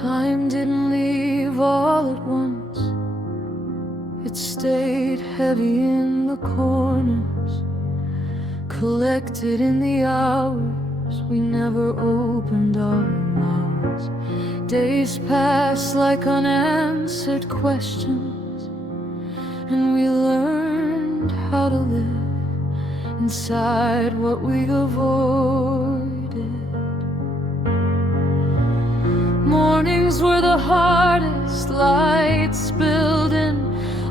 Time didn't leave all at once. It stayed heavy in the corners, collected in the hours we never opened our mouths. Days passed like unanswered questions, and we learned how to live inside what we avoided. Mornings were the hardest, lights building,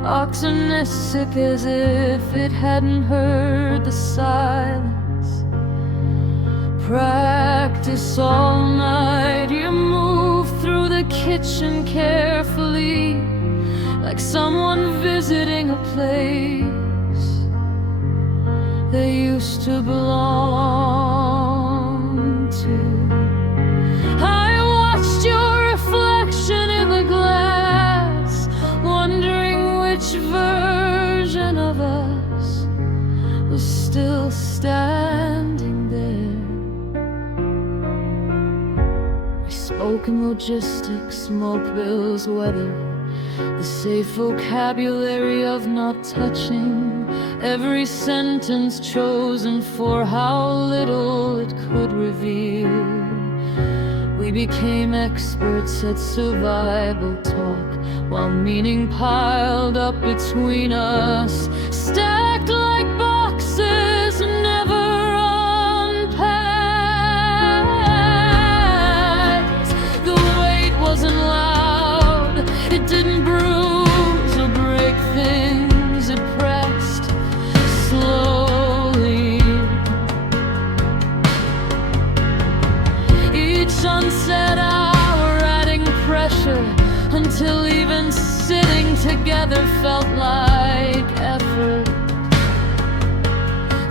oxygen as sick as if it hadn't heard the silence. Practice all night, you move through the kitchen carefully, like someone visiting a place they used to belong to. I watched your reflection in the glass, wondering which version of us was still standing there. We spoke in logistics, smoke bills, weather, the safe vocabulary of not touching. Every sentence chosen for how little it could reveal. We became experts at survival talk, while meaning piled up between us, stacked like boxes never unpacked. The weight wasn't loud, it didn't bruise or break things, it pressed slowly. Each unsaid hour adding pressure, until even sitting together felt like effort.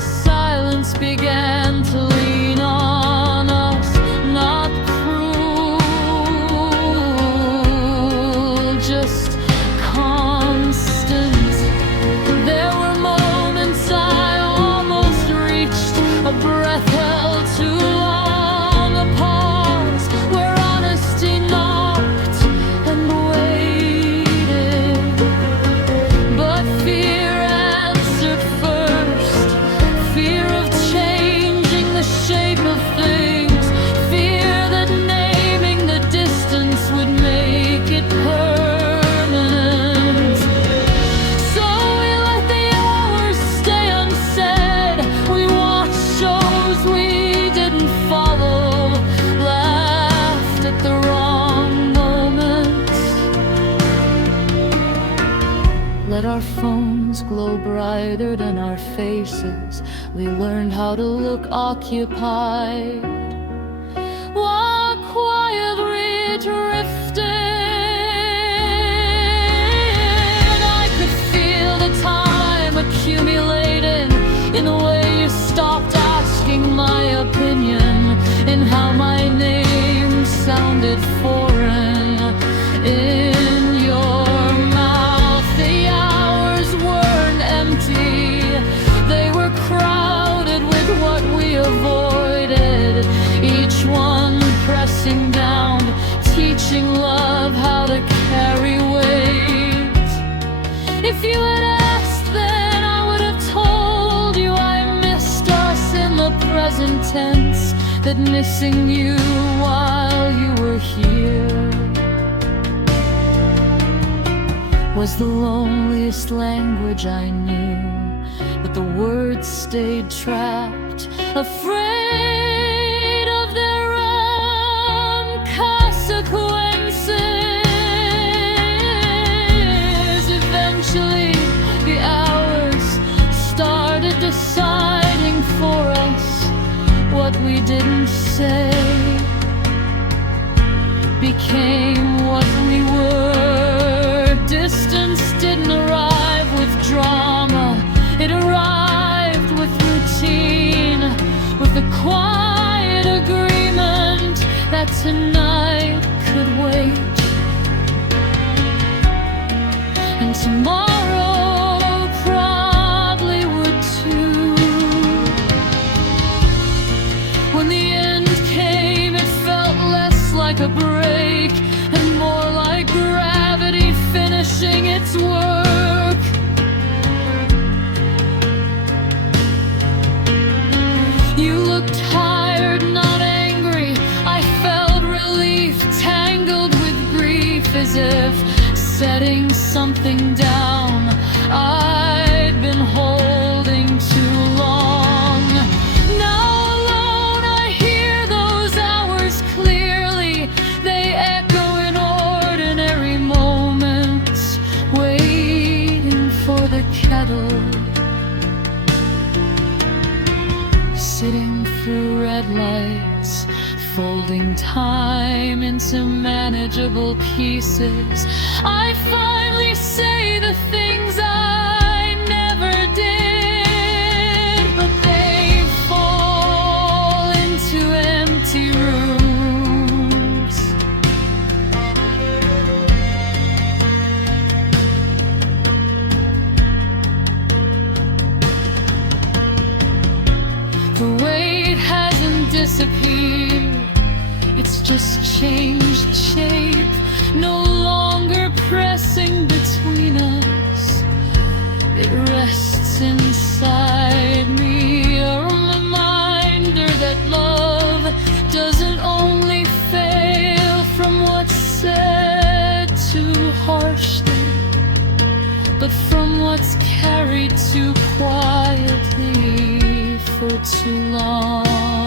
Silence began to lean on us, not cruel, just constant. There were moments I almost reached, a breath held too long, a pause where honesty knocked and waited. But fear answered first, fear of changing the shape of things, fear that naming the distance would make it permanent. So we let the hours stay unsaid, we watched shows we didn't follow, laughed at the wrong moments, let our phones glow brighter than our faces. We learned how to look occupied, while quietly drifting. I could feel the time accumulating in the way you stopped asking my opinion, in how my name sounded foreign in your mouth. The hours weren't empty, they were crowded with what we avoided, each one pressing down, teaching love how to carry weight. If you had asked then, I would have told you I missed us in the present tense, that missing you while you were here was the loneliest language I knew. But the words stayed trapped, afraid of their own consequences. Eventually, the hours started deciding for us. What we didn't say became what we were. Distance didn't arrive with drama, it arrived with routine, with the quiet agreement that tonight could wait, and tomorrow probably would too. When the end came, it felt less like a break its work. You looked tired, not angry. I felt relief, tangled with grief, as if setting something down I'd been holding too long. Now alone I hear those hours clearly. They echo in ordinary moments, waiting for the kettle. Sitting through red lights, folding time into manageable pieces, I finally say the things I never did, but they fall into empty rooms. The weight hasn't disappeared, it's just changed shape, no longer pressing between us. It rests inside me, a reminder that love doesn't only fail from what's said too harshly, but from what's carried too quietly for too long.